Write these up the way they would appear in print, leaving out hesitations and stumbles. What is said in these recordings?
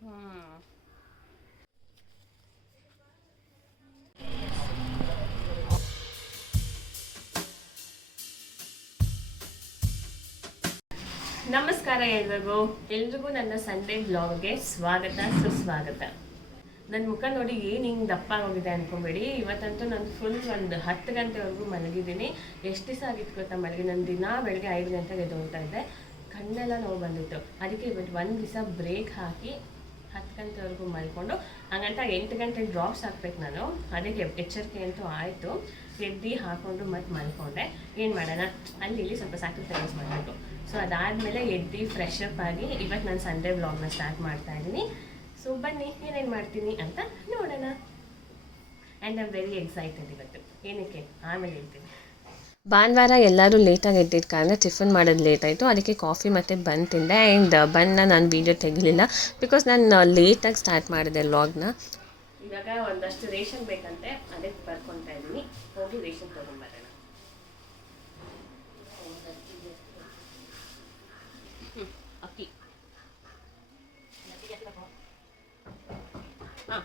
ನಮಸ್ಕಾರ ಎಲ್ರಿಗೂ ನನ್ನ ಸಂಡೇ ಬ್ಲಾಗ್ಗೆ ಸ್ವಾಗತ ಸುಸ್ವಾಗತ. ನನ್ನ ಮುಖ ನೋಡಿ ಏನು ಹಿಂಗೆ ದಪ್ಪ ಆಗೋಗಿದೆ ಅನ್ಕೊಂಬೇಡಿ. ಇವತ್ತಂತೂ ನಾನು ಫುಲ್ ಒಂದು 10 ಗಂಟೆವರೆಗೂ ಮಲಗಿದ್ದೀನಿ. ಎಷ್ಟು ದಿವಸ ಆಗಿತ್ತು ಗೊತ್ತಾ ಮಲಗಿ? ನಾನು ದಿನ ಬೆಳಗ್ಗೆ 5 ಗಂಟೆಗೆ ಎದ್ದೋಗ್ತಾ ಇದ್ದೆ. ಕಣ್ಣೆಲ್ಲ ನೋವು ಬಂದಿತ್ತು. ಅದಕ್ಕೆ ಇವತ್ತು ಒಂದು ದಿವಸ ಬ್ರೇಕ್ ಹಾಕಿ 10 ಗಂಟೆವರೆಗೂ ಮಲ್ಕೊಂಡು ಹಂಗಂತ 8 ಗಂಟೆಗೆ ಡ್ರಾಪ್ಸ್ ಹಾಕ್ಬೇಕು ನಾನು. ಅದಕ್ಕೆ ಎಚ್ಚರಿಕೆ ಅಂತೂ ಆಯಿತು. ಎದ್ದು ಹಾಕ್ಕೊಂಡು ಮತ್ತೆ ಮಲ್ಕೊಂಡೆ. ಏನು ಮಾಡೋಣ, ಅಲ್ಲಿ ಇಲ್ಲಿ ಸ್ವಲ್ಪ ಸ್ಯಾಕ್ರಿಫೈಸ್ ಮಾಡಬೇಕು. ಸೊ ಅದಾದಮೇಲೆ ಎದ್ದು ಫ್ರೆಶ್ ಅಪ್ ಆಗಿ ಇವತ್ತು ನಾನು ಸಂಡೇ ವ್ಲಾಗ್ನ ಸ್ಟಾರ್ಟ್ ಮಾಡ್ತಾ ಇದ್ದೀನಿ. ಸೊ ಬನ್ನಿ ಏನೇನು ಮಾಡ್ತೀನಿ ಅಂತ ನೋಡೋಣ. And I am very excited ಇವತ್ತು. ಏನಕ್ಕೆ ಆಮೇಲೆ ಹೇಳ್ತೀನಿ. ಭಾನುವಾರ ಎಲ್ಲರೂ ಲೇಟಾಗಿ ಎದ್ದಿದ್ದ ಕಾರಣ ಟಿಫನ್ ಮಾಡೋದು ಲೇಟ್ ಆಯಿತು. ಅದಕ್ಕೆ ಕಾಫಿ ಮತ್ತು ಬನ್ ತಿಂದೆ. ಆ್ಯಂಡ್ ಬನ್ನ ನಾನು ವೀಡಿಯೋ ತೆಗಿಲಿಲ್ಲ ಬಿಕಾಸ್ ನಾನು ಲೇಟಾಗಿ ಸ್ಟಾರ್ಟ್ ಮಾಡಿದೆ ವ್ಲಾಗ್ನ. ಇವಾಗ ಒಂದಷ್ಟು ರೇಷನ್ ಬೇಕಂತೆ, ಅದಕ್ಕೆ ಬರ್ಕೊತಾ ಇದ್ದೀನಿ. ಹೋಗಿ ರೇಷನ್ ತೊಗೊಂಬರೋಣ. ಅಕ್ಕಿ ಹಾಂ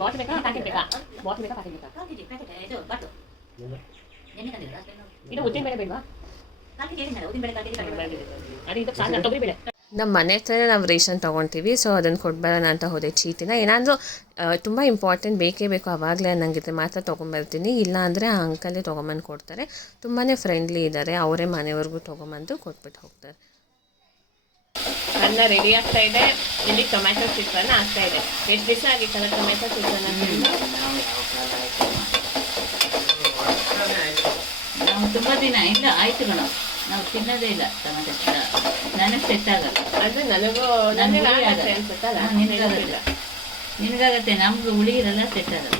ಬಾಟಲ್ ಬೇಕಾ ಪ್ಯಾಕೆಟ್ ಬೇಕಾ? ಬಾಟಲ್ ಬೇಕಾ ಪ್ಯಾಕೆಟ್ ಬೇಕಾ? ಇದು ಉದ್ದಿನ ಬೇಳೆ ಬೇಡವಾ? ನಮ್ಮ ಮನೆ ಹತ್ರನೇ ನಾವು ರೇಷನ್ ತೊಗೊತೀವಿ. ಸೊ ಅದನ್ನು ಕೊಟ್ಬರೋಣ ಅಂತ ಹೋದೆ ಚೀಟಿನ. ಏನಾದರೂ ತುಂಬ ಇಂಪಾರ್ಟೆಂಟ್ ಬೇಕೇ ಬೇಕು ಆವಾಗಲೇ ಅನ್ನಂಗಿದ್ರೆ ಮಾತ್ರ ತೊಗೊಂಬರ್ತೀನಿ. ಇಲ್ಲ ಅಂದರೆ ಆ ಅಂಕಲೇ ತೊಗೊಂಬಂದು ಕೊಡ್ತಾರೆ. ತುಂಬಾ ಫ್ರೆಂಡ್ಲಿ ಇದ್ದಾರೆ. ಅವರೇ ಮನೆವರೆಗೂ ತೊಗೊಂಬಂದು ಕೊಟ್ಬಿಟ್ಟು ಹೋಗ್ತಾರೆ. ಅನ್ನ ರೆಡಿ ಆಗ್ತಾ ಇದೆ. ಇಲ್ಲಿ ಟೊಮ್ಯಾಟೊ ಚಿತ್ರಾನ್ನ ಆಗ್ತಾ ಇದೆ. ಎಷ್ಟು ದಿವಸ ಆಗಿತ್ತಲ್ಲ ಟೊಮ್ಯಾಟೊ ಚಿತ್ರಾನ್ನ ತಿಂದು? ನಾವು ತುಂಬ ದಿನ ಇಲ್ಲ ಆಯ್ತು ಕಣ, ನಾವು ತಿನ್ನೋದೇ ಇಲ್ಲ ಟೊಮೆಟೊ ಚಿತ್ರಾನ್ನ. ನನಗೆ ಸೆಟ್ ಆಗಲ್ಲ. ಅಂದರೆ ನನಗೂ ಅನ್ಸುತ್ತಲ್ಲ, ನಿನಗಾಗತ್ತೆ, ನಮ್ಗೆ ಹುಳಿ ಇರಲ್ಲ, ಸೆಟ್ ಆಗಲ್ಲ.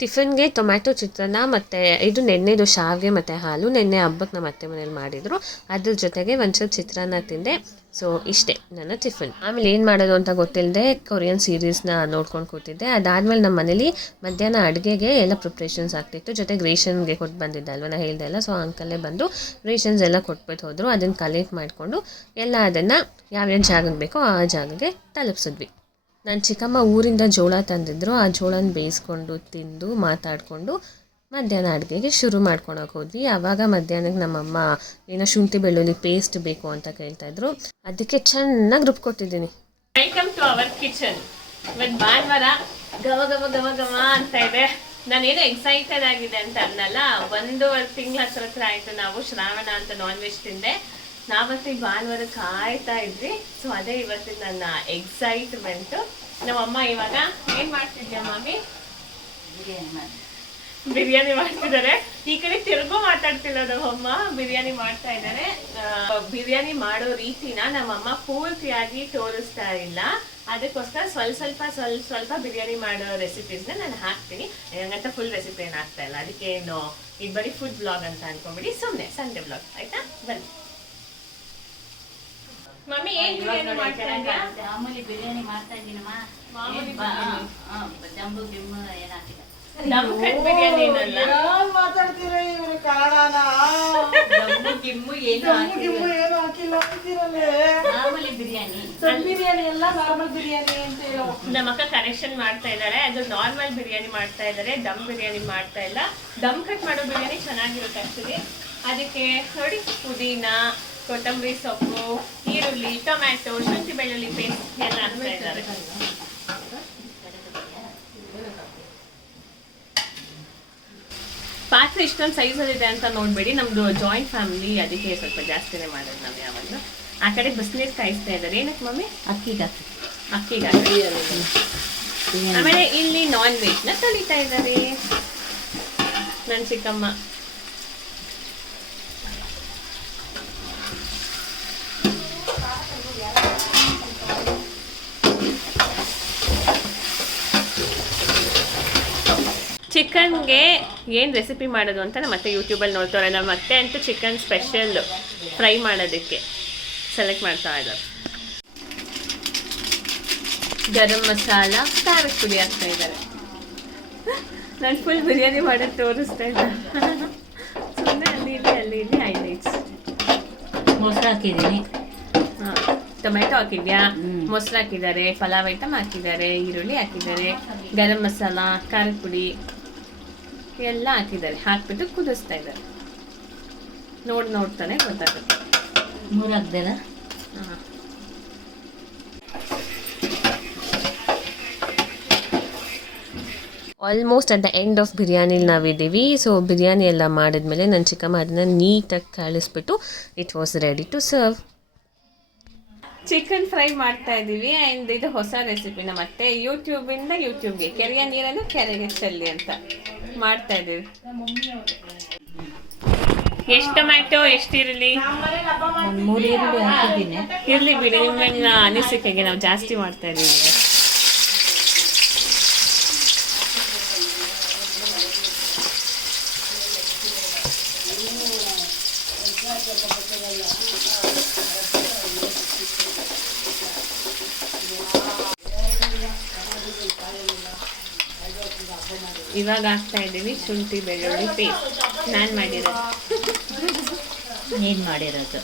ಟಿಫನ್ಗೆ ಟೊಮ್ಯಾಟೊ ಚಿತ್ರಾನ್ನ ಮತ್ತು ಇದು ನೆನ್ನೆದು ಶಾವಿಗೆ ಮತ್ತು ಹಾಲು. ನೆನ್ನೆ ಹಬ್ಬಕ್ಕೆ ನಮ್ಮ ಅತ್ತೆ ಮನೇಲಿ ಮಾಡಿದರು. ಅದ್ರ ಜೊತೆಗೆ ಒಂಚೂರು ಚಿತ್ರಾನ್ನ ತಿಂದೆ. ಸೊ ಇಷ್ಟೇ ನನ್ನ ಟಿಫನ್. ಆಮೇಲೆ ಏನು ಮಾಡೋದು ಅಂತ ಗೊತ್ತಿಲ್ಲದೆ ಕೊರಿಯನ್ ಸೀರೀಸ್ನ ನೋಡ್ಕೊಂಡು ಕೂತಿದ್ದೆ. ಅದಾದಮೇಲೆ ನಮ್ಮ ಮನೇಲಿ ಮಧ್ಯಾಹ್ನ ಅಡುಗೆಗೆ ಎಲ್ಲ ಪ್ರಿಪ್ರೇಷನ್ಸ್ ಆಗ್ತಿತ್ತು. ಜೊತೆಗೆ ರೇಷನ್ಗೆ ಕೊಟ್ಟು ಬಂದಿದ್ದೆ ಅಲ್ವ, ನಾನು ಹೇಳ್ದೆ ಅಲ್ಲ. ಸೊ ಅಂಕಲ್ಲೇ ಬಂದು ರೇಷನ್ಸ್ ಎಲ್ಲ ಕೊಟ್ಬಿಟ್ಟು ಹೋದರು. ಅದನ್ನು ಕಲೆಕ್ಟ್ ಮಾಡಿಕೊಂಡು ಎಲ್ಲ ಅದನ್ನು ಯಾವ್ಯಾವ ಜಾಗಕ್ಕೆ ಬೇಕೋ ಆ ಜಾಗಕ್ಕೆ ತಲುಪಿಸಿದ್ವಿ. ನನ್ನ ಚಿಕ್ಕಮ್ಮ ಊರಿಂದ ಜೋಳ ತಂದಿದ್ರು. ಆ ಜೋಳನ ಬೇಯಿಸ್ಕೊಂಡು ತಿಂದು ಮಾತಾಡಿಕೊಂಡು ಮಧ್ಯಾಹ್ನ ಅಡುಗೆಗೆ ಶುರು ಮಾಡ್ಕೊಳಕ್ಕೆ ಹೋದ್ವಿ. ಆವಾಗ ಮಧ್ಯಾಹ್ನಕ್ಕೆ ನಮ್ಮಮ್ಮ ಏನೋ ಶುಂಠಿ ಬೆಳ್ಳುಳ್ಳಿ ಪೇಸ್ಟ್ ಬೇಕು ಅಂತ ಕೇಳ್ತಾಯಿದ್ರು. ಅದಕ್ಕೆ ಚೆನ್ನಾಗಿ ರುಬ್ಕೊಟ್ಟಿದ್ದೀನಿ. Welcome to our kitchen. ಇವತ್ತು ಭಾನುವಾರ ಗವ ಗವ ಗವ ಗವ ಅಂತ ಇದೆ. ನಾನೇನೋ ಎಕ್ಸೈಟೆಡ್ ಆಗಿದೆ ಅಂತ ಅನ್ನಲ್ಲ. 1.5 ತಿಂಗಳ ಹತ್ರ ಆಯಿತು ನಾವು ಶ್ರಾವಣ ಅಂತ ನಾನ್ ವೆಜ್ ತಿಂದೆ. ನಾವತ್ತು ಈ ಭಾನುವಾರ ಕಾಯ್ತಾ ಇದ್ವಿ. ಸೊ ಅದೇ ಇವತ್ತಿನ ನನ್ನ ಎಕ್ಸೈಟ್ಮೆಂಟು. ನಮ್ಮಮ್ಮ ಇವಾಗ ಏನು ಮಾಡ್ತಿದ್ದೆ ಮಾಮಿ? ಬಿರಿಯಾನಿ ಮಾಡ್ತಿದ್ದಾರೆ. ಈ ಕಡೆ ತಿರ್ಗೋ ಮಾತಾಡ್ತಿಲ್ಲ ನಮ್ಮಮ್ಮ. ಬಿರಿಯಾನಿ ಮಾಡ್ತಾ ಇದ್ದಾರೆ. ಬಿರಿಯಾನಿ ಮಾಡೋ ರೀತಿನ ನಮ್ಮಮ್ಮ ಪೂರ್ತಿಯಾಗಿ ತೋರಿಸ್ತಾ ಇಲ್ಲ. ಅದಕ್ಕೋಸ್ಕರ ಸ್ವಲ್ಪ ಬಿರಿಯಾನಿ ಮಾಡೋ ರೆಸಿಪೀಸ್ನ ನಾನು ಹಾಕ್ತೀನಿ. ಹಂಗಂತ ಫುಲ್ ರೆಸಿಪಿ ಏನು ಹಾಕ್ತಾ ಇಲ್ಲ. ಅದಕ್ಕೇನು ಇದು ಬರೀ ಫುಡ್ ಬ್ಲಾಗ್ ಅಂತ ಅನ್ಕೊಂಬಿಡಿ. ಸುಮ್ಮನೆ ಸಂಡೇ ಬ್ಲಾಗ್ ಆಯ್ತಾ? ಬನ್ನಿ. ಮಮ್ಮಿ ಏನ್ ಬಿರಿಯಾನಿ ಮಾಡ್ತಾ ಇದ್ದೀರಾ? ಮಾಮೂಲಿ ಬಿರಿಯಾನಿ ಮಾಡ್ತಾ ಇದ್ದೀನಮ್ಮ. ಜಂಬು ಗಿಮ್ಮು ಏನಾಗಿಲ್ಲ. ದಮ್ ಕಟ್ ಬಿರಿಯಾನಿ ಏನಲ್ಲ. ಮಾತಾಡ್ತೀರಾ ಇವರು ಕನ್ನಡನ? ಜಂಬು ಗಿಮ್ಮು ಏನು ಹಾಕಿಲ್ಲ ಅಂತೀರಲ್ಲೇ. ಮಾಮೂಲಿ ಬಿರಿಯಾನಿ. ದಮ್ ಬಿರಿಯಾನಿ ಎಲ್ಲ ನಾರ್ಮಲ್ ಬಿರಿಯಾನಿ ಅಂತ ಹೇಳೋ. ನಮ್ಮ ಅಕ್ಕ ಕರೆಕ್ಷನ್ ಮಾಡ್ತಾ ಇದ್ದಾರೆ. ಅದು ನಾರ್ಮಲ್ ಬಿರಿಯಾನಿ ಮಾಡ್ತಾ ಇದ್ದಾರೆ, ದಮ್ ಬಿರಿಯಾನಿ ಮಾಡ್ತಾ ಇಲ್ಲ. ದಮ್ ಕಟ್ ಮಾಡೋ ಬಿರಿಯಾನಿ ಚೆನ್ನಾಗಿರುತ್ತೆ ಆಕ್ಚುಲಿ. ಅದಕ್ಕೆ ನೋಡಿ ಪುದೀನ, ಕೊತ್ತಂಬರಿ ಸೊಪ್ಪು, ಈರುಳ್ಳಿ, ಟೊಮ್ಯಾಟೊ, ಶುಂಠಿ ಬೆಳ್ಳುಳ್ಳಿ ಪೇಸ್ಟ್ ಎಲ್ಲ ಹಾಕ್ತಾ ಇದ್ದಾರೆ. ಪಾತ್ರೆ ಇಷ್ಟೊಂದು ಸೈಜಲ್ಲಿದೆ ಅಂತ ನೋಡಬೇಡಿ. ನಮ್ಮದು ಜಾಯಿಂಟ್ ಫ್ಯಾಮಿಲಿ, ಅದಕ್ಕೆ ಸ್ವಲ್ಪ ಜಾಸ್ತಿನೇ ಮಾಡೋದು ನಾವು ಯಾವಾಗಲೂ. ಆ ಕಡೆ ಬಿಸಿನೀರು ಕಾಯಿಸ್ತಾ ಇದ್ದಾರೆ. ಏನಕ್ಕೆ ಮಮ್ಮಿ? ಅಕ್ಕಿಗೆ. ಆಮೇಲೆ ಇಲ್ಲಿ ನಾನ್ ವೆಜ್ನ ತೊಳಿತಾ ಇದ್ದಾರೆ ನನ್ನ ಚಿಕ್ಕಮ್ಮ. ಚಿಕನ್ಗೆ ಏನು ರೆಸಿಪಿ ಮಾಡೋದು ಅಂತ ನಾನು ಮತ್ತೆ ಯೂಟ್ಯೂಬಲ್ಲಿ ನೋಡ್ತಾರೆ. ನಾನು ಮತ್ತೆ ಅಂತೂ ಚಿಕನ್ ಸ್ಪೆಷಲ್ ಫ್ರೈ ಮಾಡೋದಕ್ಕೆ ಸೆಲೆಕ್ಟ್ ಮಾಡ್ತಾ ಇದ್ದಾರೆ. ಗರಂ ಮಸಾಲ, ಖಾರದ ಪುಡಿ ಹಾಕ್ತಾ ಇದ್ದಾರೆ. ನಾನು ಫುಲ್ ಬಿರಿಯಾನಿ ಮಾಡೋದು ತೋರಿಸ್ತಾ ಇದ್ದೆ. ಸುಮ್ಮನೆ ಅಲ್ಲಿ ಇಲ್ಲಿ ಹೈಲೈಟ್ಸ್. ಮೊಸರು ಹಾಕಿದ್ದೀನಿ. ಹಾಂ, ಟೊಮೆಟೊ ಹಾಕಿದ್ಯಾ, ಮೊಸರು ಹಾಕಿದ್ದಾರೆ, ಪಲಾವ್ ಐಟಮ್ ಹಾಕಿದ್ದಾರೆ, ಈರುಳ್ಳಿ ಹಾಕಿದ್ದಾರೆ, ಗರಂ ಮಸಾಲ, ಖಾರದ ಪುಡಿ ಎಲ್ಲ ಹಾಕಿದ್ದಾರೆ. ಹಾಕ್ಬಿಟ್ಟು ಕುದಿಸ್ತಾ ಇದ್ದಾರೆ. ನೋಡ್ತಾನೆ ಗೊತ್ತಾಗುತ್ತೆ. 3 ಹಾಕ್ದಲ್ಲ. ಹಾಂ, almost at the end of ಬಿರಿಯಾನಿಲಿ ನಾವಿದ್ದೀವಿ. ಸೊ ಬಿರಿಯಾನಿ ಎಲ್ಲ ಮಾಡಿದ್ಮೇಲೆ ನನ್ನ ಚಿಕ್ಕಮ್ಮ ಅದನ್ನು ನೀಟಾಗಿ ಕಳಿಸ್ಬಿಟ್ಟು it was ready to serve. Chicken fry ಮಾಡ್ತಾ ಇದ್ದೀವಿ. ಆ್ಯಂಡ್ ಇದು ಹೊಸ ರೆಸಿಪಿನ ಮತ್ತೆ ಯೂಟ್ಯೂಬ್ಗೆ ಕೆರೆಯ ನೀರನ್ನು ಕೆರೆಗೆ ಚೆಲ್ಲಿ ಅಂತ ಮಾಡ್ತಾ ಇದ್ದೀವಿ. ಎಷ್ಟು ಟೊಮ್ಯಾಟೊ, ಎಷ್ಟು ಈರುಳ್ಳಿ? 3 ಈರುಳ್ಳಿ ಹಾಕಿದ್ದೀನಿ. ಇರಲಿ ಬಿಡಿ, ನಿಮ್ಮ ಅನಿಸಿಕೆಗೆ ನಾವು ಜಾಸ್ತಿ ಮಾಡ್ತಾ ಇದ್ದೀವಿ ಈಗ. ಇವಾಗ ಹಾಕ್ತಾ ಇದ್ದೀವಿ ಶುಂಠಿ ಬೆಳ್ಳುಳ್ಳಿ ಪೇಸ್ಟ್. ನಾನು ಮಾಡಿರೋದು. ನೀನು ಮಾಡಿರೋದು.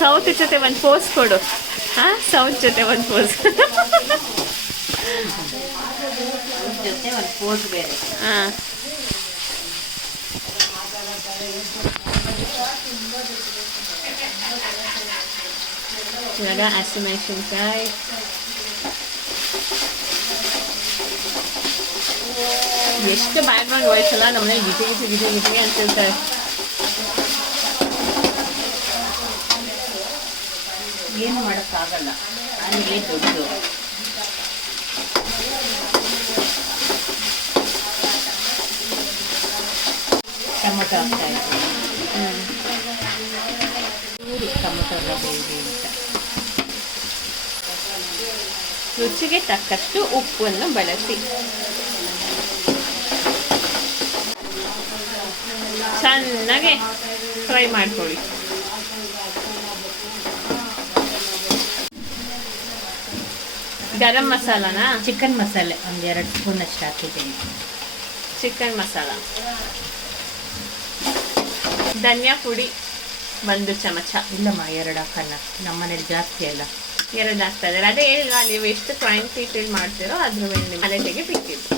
ಸೌತ್ ಜೊತೆ ಒಂದು ಪೋಸ್ ಕೊಡು. ಹಾಂ, ಸೌತ್ ಜೊತೆ ಒಂದು ಪೋಸ್. ಜೊತೆ ಒಂದು ಪೋಸ್ ಬೇರೆ. ಹಾಂ, ಇವಾಗ ಹಸಿಮೆಣಸಿನ್ಕಾಯಿ, ಎಷ್ಟು ಬ್ಯಾಕ್ಗ್ರೌಂಡ್ ವಾಯ್ಸ್ ಅಲ್ಲ ನಮ್ಮನೆ ಗಿಟಿ ಅಂತಿರ್ತಾರೆ. ಏನು ಮಾಡೋಕ್ಕಾಗಲ್ಲ, ಅಲ್ಲಿ ದೊಡ್ಡದು. ಟೊಮೊಟೊ ಹಾಕ್ತಾ ಇದ್ದೀನಿ. ಟೊಮೊಟೊ ಎಲ್ಲ ಬೇಯಿದೆ ಅಂತ. ರುಚಿಗೆ ತಕ್ಕಷ್ಟು ಉಪ್ಪನ್ನು ಬಳಸಿ ಚೆನ್ನಾಗಿ ಫ್ರೈ ಮಾಡ್ಕೊಳ್ಳಿ. ಗರಂ ಮಸಾಲಾನಾ? ಚಿಕನ್ ಮಸಾಲೆ ಒಂದು 2 ಸ್ಪೂನ್ ಅಷ್ಟು ಹಾಕಿದ್ದೀನಿ. ಚಿಕನ್ ಮಸಾಲ, ಧನಿಯಾ ಪುಡಿ 1 ಚಮಚ. ಇಲ್ಲಮ್ಮ 2 ಹಾಕೋಣ, ನಮ್ಮನೇಲಿ ಜಾಸ್ತಿ ಅಲ್ಲ. 2 ಹಾಕ್ತಾ ಇದ್ದಾರೆ. ಅದೇ ಹೇಳಿಲ್ವಾ, ನೀವು ಎಷ್ಟು ಕ್ವಾಂಟಿಟಿಲಿ ಮಾಡ್ತೀರೋ ಅದ್ರ ಮೇಲೆ ನಿಮ್ಮ ಅಲೆಟೆಗೆ ಬಿಟ್ಟಿದ್ದು.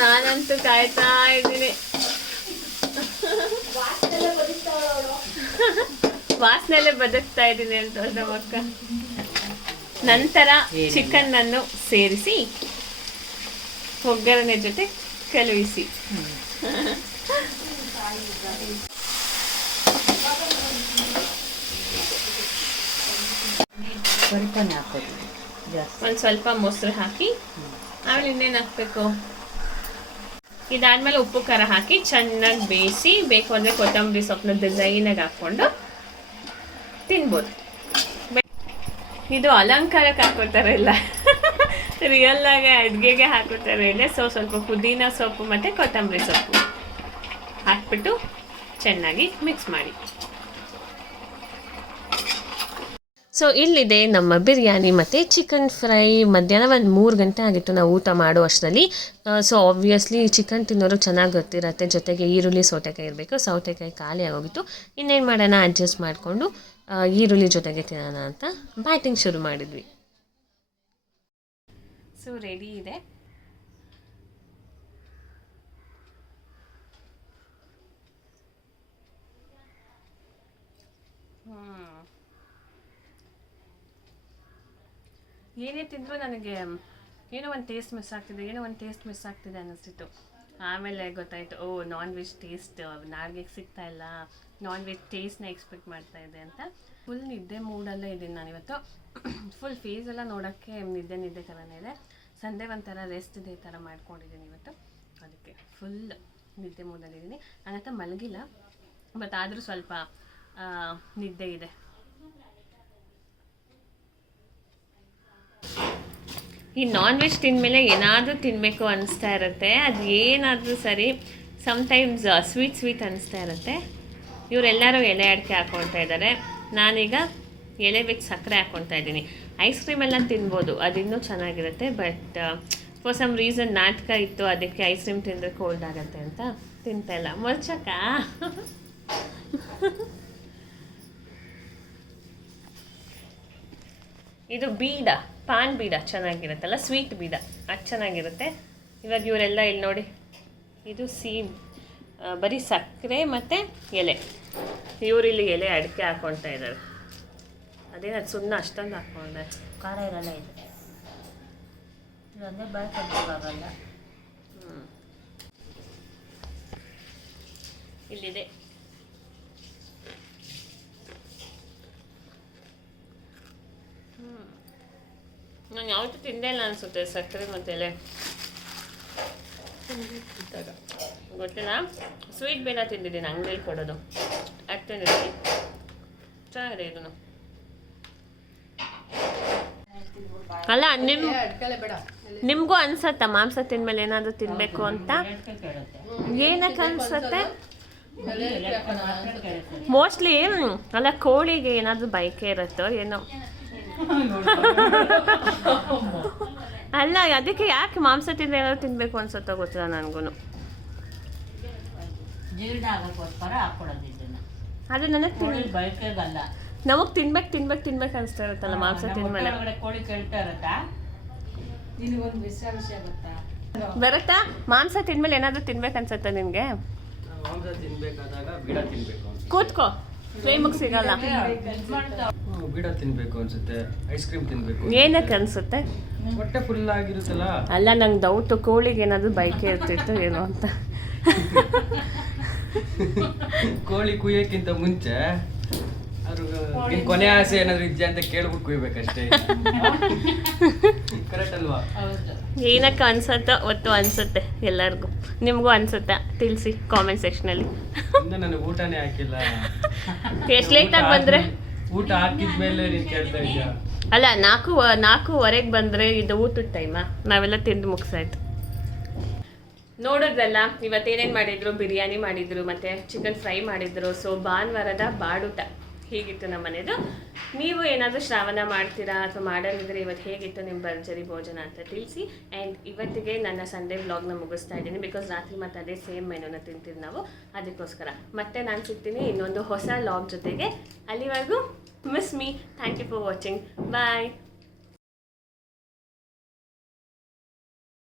ನಾನಂತೂ ಕಾಯ್ತಾ ಇದ್ದೀನಿ. ವಾಸನೆಲ್ಲೇ ಬದುಕ್ತಾ ಇದ್ದೀನಿ ಅಂತ ನಮ್ಮ ಅಕ್ಕ. ನಂತರ ಚಿಕನ್ ಅನ್ನು ಸೇರಿಸಿ ಒಗ್ಗರಣೆ ಜೊತೆ ಕಳುಹಿಸಿ. ಸ್ವಲ್ಪನೇ ಹಾಕೋದು, ಜಾಸ್ತಿ. ಒಂದು ಸ್ವಲ್ಪ ಮೊಸರು ಹಾಕಿ ಆಮೇಲೆ ಇನ್ನೇನು ಹಾಕಬೇಕು? ಇದಾದ್ಮೇಲೆ ಉಪ್ಪು ಖಾರ ಹಾಕಿ ಚೆನ್ನಾಗಿ ಬೇಯಿಸಿ, ಬೇಕು ಅಂದರೆ ಕೊತ್ತಂಬರಿ ಸೊಪ್ಪನ್ನ ಡಿಸೈನಾಗಿ ಹಾಕ್ಕೊಂಡು ತಿನ್ಬೋದು. ಇದು ಅಲಂಕಾರಕ್ಕೆ ಹಾಕೋತಾರೆ ಇಲ್ಲ, ರಿಯಲ್ ಆಗಿ ಅಡುಗೆಗೆ ಹಾಕೋತಾರೆ ಇಲ್ಲ. ಸೊ ಸ್ವಲ್ಪ ಪುದೀನ ಸೊಪ್ಪು ಮತ್ತು ಕೊತ್ತಂಬರಿ ಸೊಪ್ಪು ಹಾಕ್ಬಿಟ್ಟು ಚೆನ್ನಾಗಿ ಮಿಕ್ಸ್ ಮಾಡಿ. ಸೊ ಇಲ್ಲಿದೆ ನಮ್ಮ ಬಿರಿಯಾನಿ ಮತ್ತು ಚಿಕನ್ ಫ್ರೈ. ಮಧ್ಯಾಹ್ನ ಒಂದು 3 ಗಂಟೆ ಆಗಿತ್ತು ನಾವು ಊಟ ಮಾಡೋ ಅಷ್ಟರಲ್ಲಿ. ಸೊ ಆಬ್ವಿಯಸ್ಲಿ ಚಿಕನ್ ತಿನ್ನೋರು ಚೆನ್ನಾಗಿ ಗೊತ್ತಿರತ್ತೆ, ಜೊತೆಗೆ ಈರುಳ್ಳಿ ಸೌತೆಕಾಯಿ ಇರಬೇಕು. ಸೌತೆಕಾಯಿ ಖಾಲಿ ಆಗೋಗಿತ್ತು. ಇನ್ನೇನು ಮಾಡೋಣ, ಅಡ್ಜಸ್ಟ್ ಮಾಡಿಕೊಂಡು ಈರುಳ್ಳಿ ಜೊತೆಗೆ ತಿನ್ನೋಣ ಅಂತ ಬ್ಯಾಟಿಂಗ್ ಶುರು ಮಾಡಿದ್ವಿ. ಸೊ ರೆಡಿ ಇದೆ. ಏನೇ ತಿಂದರೂ ನನಗೆ ಏನೋ ಒಂದು ಟೇಸ್ಟ್ ಮಿಸ್ ಆಗ್ತಿದೆ ಅನ್ನಿಸ್ತಿತ್ತು. ಆಮೇಲೆ ಗೊತ್ತಾಯಿತು, ಓ ನಾನ್ ವೆಜ್ ಟೇಸ್ಟ್ ನಾಲ್ಗೆಗೆ ಸಿಗ್ತಾ ಇಲ್ಲ, ನಾನ್ ವೆಜ್ ಟೇಸ್ಟ್ನ ಎಕ್ಸ್ಪೆಕ್ಟ್ ಮಾಡ್ತಾ ಇದೆ ಅಂತ. ಫುಲ್ ನಿದ್ದೆ ಮೂಡಲ್ಲೇ ಇದ್ದೀನಿ ನಾನಿವತ್ತು. ಫುಲ್ ಫೇಸ್ ಎಲ್ಲ ನೋಡೋಕ್ಕೆ ನಿದ್ದೆ ಥರನೇ ಇದೆ. ಸಂಡೇ ಒಂಥರ ರೆಸ್ಟ್ ಇದೆ ಥರ ಮಾಡ್ಕೊಂಡಿದ್ದೀನಿ ಇವತ್ತು. ಅದಕ್ಕೆ ಫುಲ್ ನಿದ್ದೆ ಮೂಡಲ್ಲಿದ್ದೀನಿ. ನಾನಂತ ಮಲಗಿಲ್ಲ, ಬಟ್ ಆದರೂ ಸ್ವಲ್ಪ ನಿದ್ದೆ ಇದೆ. ಈ ನಾನ್ ವೆಜ್ ತಿಂದಮೇಲೆ ಏನಾದರೂ ತಿನ್ನಬೇಕು ಅನಿಸ್ತಾ ಇರುತ್ತೆ. ಅದು ಏನಾದರೂ ಸರಿ, ಸಮ್ಟೈಮ್ಸ್ ಸ್ವೀಟ್ ಅನಿಸ್ತಾ ಇರುತ್ತೆ. ಇವರೆಲ್ಲರೂ ಎಲೆ ಅಡಿಕೆ ಹಾಕ್ಕೊಳ್ತಾ ಇದ್ದಾರೆ. ನಾನೀಗ ಎಲೆ ಬಿಟ್ಟು ಸಕ್ಕರೆ ಹಾಕ್ಕೊಳ್ತಾ ಇದ್ದೀನಿ. ಐಸ್ ಕ್ರೀಮ್ ಎಲ್ಲ ತಿನ್ಬೋದು, ಅದಿನ್ನೂ ಚೆನ್ನಾಗಿರುತ್ತೆ. ಬಟ್ ಫಾರ್ ಸಮ್ ರೀಸನ್ ನಾಟಕ ಇತ್ತು, ಅದಕ್ಕೆ ಐಸ್ ಕ್ರೀಮ್ ತಿಂದರೆ ಕೋಲ್ಡ್ ಆಗುತ್ತೆ ಅಂತ ತಿಂತಾಯಿಲ್ಲ. ಮೊರ್ಚಕ್ಕ ಇದು ಬೀಡ, ಪಾನ್ ಬೀಡ ಚೆನ್ನಾಗಿರುತ್ತಲ್ಲ, ಸ್ವೀಟ್ ಬೀಡ, ಅದು ಚೆನ್ನಾಗಿರುತ್ತೆ. ಇವಾಗ ಇವರೆಲ್ಲ ಇಲ್ಲಿ ನೋಡಿ, ಇದು ಬರೀ ಸಕ್ಕರೆ ಮತ್ತು ಎಲೆ. ಇವರಿಲ್ಲಿ ಎಲೆ ಅಡಿಕೆ ಹಾಕ್ಕೊಳ್ತಾ ಇದ್ದಾರೆ. ಅದೇನದು ಸುಣ್ಣ ಅಷ್ಟೊಂದು ಹಾಕ್ಕೊಂಡೆ. ಖಾರ ಇರಲ್ಲ ಇದು, ಇದೊಂದೇ ಬಾಯ್ಕೊಳ್ಬೇಕಾಗಲ್ಲ. ಇಲ್ಲಿದೆ ನಾನು ಯಾವತ್ತೂ ತಿಂದೇ ಇಲ್ಲ ಅನಿಸುತ್ತೆ ಸಕ್ಕರೆ ಮತ್ತು ಎಲೆ. ಗೊತ್ತಿಲ್ಲ, ಸ್ವೀಟ್ ಬೇಡ ತಿಂದಿದ್ದೀನಿ, ಅಂಗಡಿಯಲ್ಲಿ ಕೊಡೋದು ಅದು ತಿಂದಿದ್ದೀನಿ. ಚೆನ್ನಾಗಿದೆ ಇದನ್ನು. ಅಲ್ಲ ನಿಮಗೂ ಅನ್ಸತ್ತಾ ಮಾಂಸ ತಿಂದ್ಮೇಲೆ ಏನಾದರೂ ತಿನ್ನಬೇಕು ಅಂತ? ಏನಕ್ಕೆ ಅನ್ಸುತ್ತೆ? ಮೋಸ್ಟ್ಲಿ ಅಲ್ಲ, ಕೋಳಿಗೆ ಏನಾದರೂ ಬೈಕೆ ಇರುತ್ತೋ ಏನೋ. ಅಲ್ಲ, ಅದಕ್ಕೆ ಯಾಕೆ ಮಾಂಸ ತಿಂದ್ರೆ ಏನಾದ್ರು ತಿನ್ಬೇಕು ಅನ್ಸುತ್ತೋ ಗೊತ್ತಿಲ್ಲ ನನಗೂ. ಜೀರ್ಣ ಆಗೋಕ್ಕೋಸ್ಕರ ಹಾಕ್ಕೊಡೋದು ಇದನ್ನು. ಅದು ನನಗೆ ಬೈಕೆಗಲ್ಲ, ನಮಗೆ ತಿನ್ಬೇಕು ಅನಿಸ್ತಾ ಇರುತ್ತಲ್ಲ ಮಾಂಸ ತಿಂದ್ಮೇಲೆ. ಕೋಳಿ ಕೇಳ್ತಾ ಇರತ್ತಾ? ನಿನಗೊಂದು ವಿಷಯ ಗೊತ್ತಾ? ಬರುತ್ತಾ? ಮಾಂಸ ತಿಂದ್ಮೇಲೆ ಏನಾದರೂ ತಿನ್ಬೇಕು ಅನ್ಸುತ್ತಾ ನಿನಗೆ? ಮಾಂಸ ತಿನ್ಬೇಕಾದಾಗ ಬೀಡ ತಿನ್ಬೇಕು ಅನ್ಸುತ್ತೆ. ಕೂತ್ಕೋ, ಫ್ಲೇಮಿಗೆ ಸಿಗಲ್ಲ. ಬೀಡ ತಿನ್ಬೇಕು ಅನ್ಸುತ್ತೆ, ಐಸ್ ಕ್ರೀಮ್ ತಿನ್ಬೇಕು. ಏನಕ್ಕೆ ಅನ್ಸುತ್ತೆ? ಹೊಟ್ಟೆ ಫುಲ್ ಆಗಿರುತ್ತಲ್ಲ. ಅಲ್ಲ, ನಂಗೆ ಡೌಟು, ಕೋಳಿಗೆ ಏನಾದರೂ ಬೈಕೆ ಇರ್ತಿತ್ತು ಏನೋ ಅಂತ. ಕೋಳಿ ಕುಯ್ಯಕ್ಕಿಂತ ಮುಂಚೆ ನಿಮ್ ಕೊನೆ ಆಸೆ ಏನಾದ್ರು ಇದೆಯಾ ಅಂತ ಕೇಳ್ಬಿಟ್ಟು ಕುಯ್ಬೇಕಷ್ಟೇ. ಕರೆಕ್ಟ್ ಅಲ್ವಾ? ಏನಕ್ಕೆ ಅನ್ಸುತ್ತೋ ಒತ್ತು ಅನ್ಸುತ್ತೆ ಎಲ್ಲರಿಗೂ. ನಿಮಗೂ ಅನ್ಸುತ್ತಾ? ತಿಳಿಸಿ ಕಾಮೆಂಟ್ ಸೆಕ್ಷನಲ್ಲಿ. ಇನ್ನು ನನಗೆ ಊಟನೇ ಹಾಕಿಲ್ಲ. ಎಷ್ಟು ಲೇಟಾಗಿ ಬಂದರೆ? ಊಟ ಹಾಕಿದ್ಮೇಲೆ ನೀನು ಕೇಳ್ತಾ ಇದೆಯಾ? ಅಲ್ಲ, 4:15 ಬಂದರೆ ಇದು ಊಟದ ಟೈಮಾ? ನಾವೆಲ್ಲ ತಿಂದು ಮುಗಿಸಾಯ್ತು. ನೋಡಿದ್ರಲ್ಲ, ಇವತ್ತೇನೇನು ಮಾಡಿದ್ರು? ಬಿರಿಯಾನಿ ಮಾಡಿದ್ರು ಮತ್ತು ಚಿಕನ್ ಫ್ರೈ ಮಾಡಿದ್ರು. ಸೊ ಭಾನುವಾರದ ಬಾಡೂಟ ಹೀಗಿತ್ತು ನಮ್ಮ ಮನೆಯದು. ನೀವು ಏನಾದರೂ ಶ್ರಾವಣ ಮಾಡ್ತೀರಾ ಅಥವಾ ಮಾಡೋದಿದ್ರೆ ಇವತ್ತು ಹೇಗಿತ್ತು ನಿಮ್ಮ ಭರ್ಜರಿ ಭೋಜನ ಅಂತ ತಿಳಿಸಿ. ಆ್ಯಂಡ್ ಇವತ್ತಿಗೆ ನನ್ನ ಸಂಡೇ ವ್ಲಾಗ್ನ ಮುಗಿಸ್ತಾ ಇದ್ದೀನಿ. ಬಿಕಾಸ್ ರಾತ್ರಿ ಮತ್ತು ಅದೇ ಸೇಮ್ ಮೆನುನ ತಿಂತೀವಿ ನಾವು, ಅದಕ್ಕೋಸ್ಕರ. ಮತ್ತೆ ನಾನು ಸಿಗ್ತೀನಿ ಇನ್ನೊಂದು ಹೊಸ ವ್ಲಾಗ್ ಜೊತೆಗೆ. ಅಲ್ಲಿವರೆಗೂ miss me. Thank you for watching. Bye.